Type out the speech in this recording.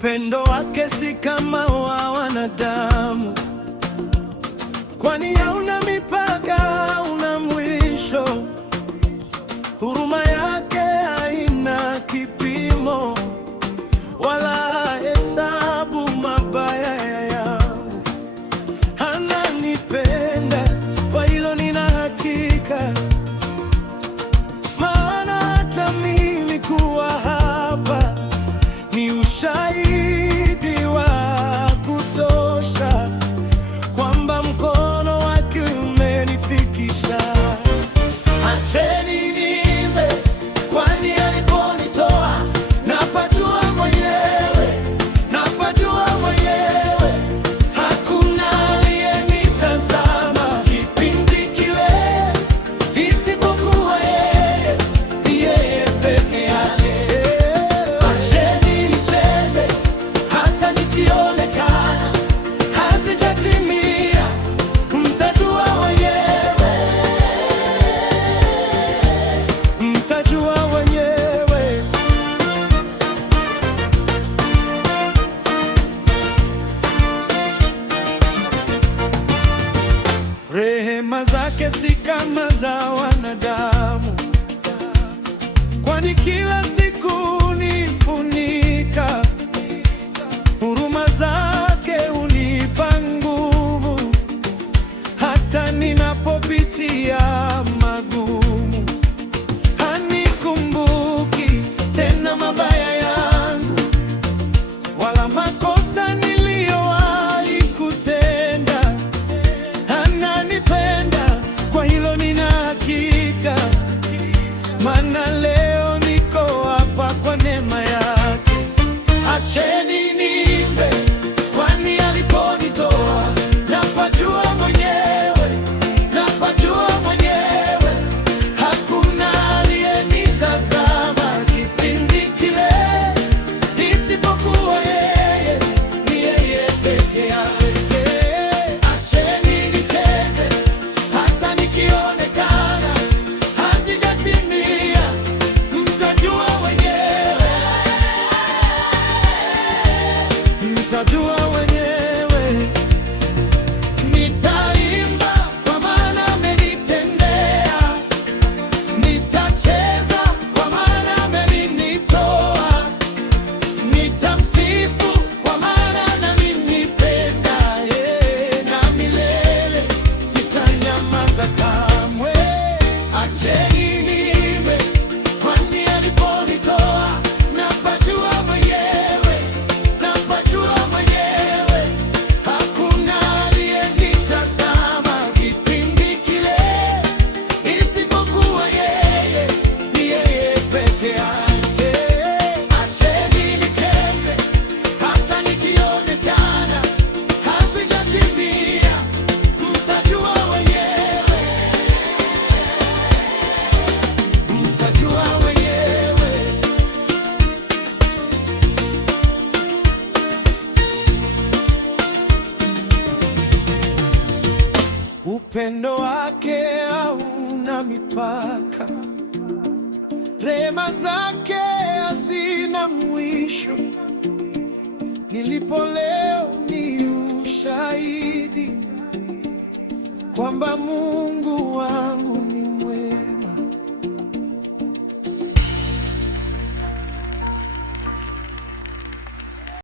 Upendo wake si kama wa wanadamu, kwani hauna mipaka, hauna mwisho. Huruma yake haina kipimo, wala hesabu mabaya yangu. Ananipenda, kwa hilo nina hakika, maana hata mimi kuwa hapa ni ushahidi wa kutosha kwamba mkono wake umenifikisha. Acheni niimbe, kwani aliponitoa napajua mwenyewe, napajua mwenyewe. Hakuna aliyenitazama kipindi kile isipokuwa yeye, yeye peke yake. Acheni nicheze hata nikionekana hazijatimia, mtajua wenyewe, mtajua wenyewe. Rehema zake si kama za wanadamu, kwani kila siku hunifunika. Huruma zake hunipa nguvu, hata ninapopitia magumu. Hanikumbuki tena mabaya yangu, wala makosa niliyowahi kutenda. Ananipenda, kwa hilo nina hakika, maana leo niko hapa kwa neema yake. Acheni niimbe, kwani aliponitoa napajua mwenyewe, napajua mwenyewe. Hakuna aliyenitazama kipindi kile isipokuwa yeye, ni yeye peke yake. Acheni nicheze hata nikionekana hazijatimia, mtajua wenyewe, mtajua wenyewe. Nitaimba kwa maana amenitendea, nitacheza kwa maana amenitoa, nitamsifu kwa maana ananipenda, na milele sitanyamaza kamwe. Acheni niimbe, kwani aliponitoa napajua mwenyewe, napajua mwenyewe. Hakuna aliyenitazama kipindi kile isipokuwa yeye, ni yeye peke yake. Acheni nicheze hata nikionekana hazijatimia, mtajua wenyewe, mtajua wenyewe. Upendo wake hauna mipaka, rehema zake hazina mwisho. Nilipo leo ni ushahidi kwamba Mungu wangu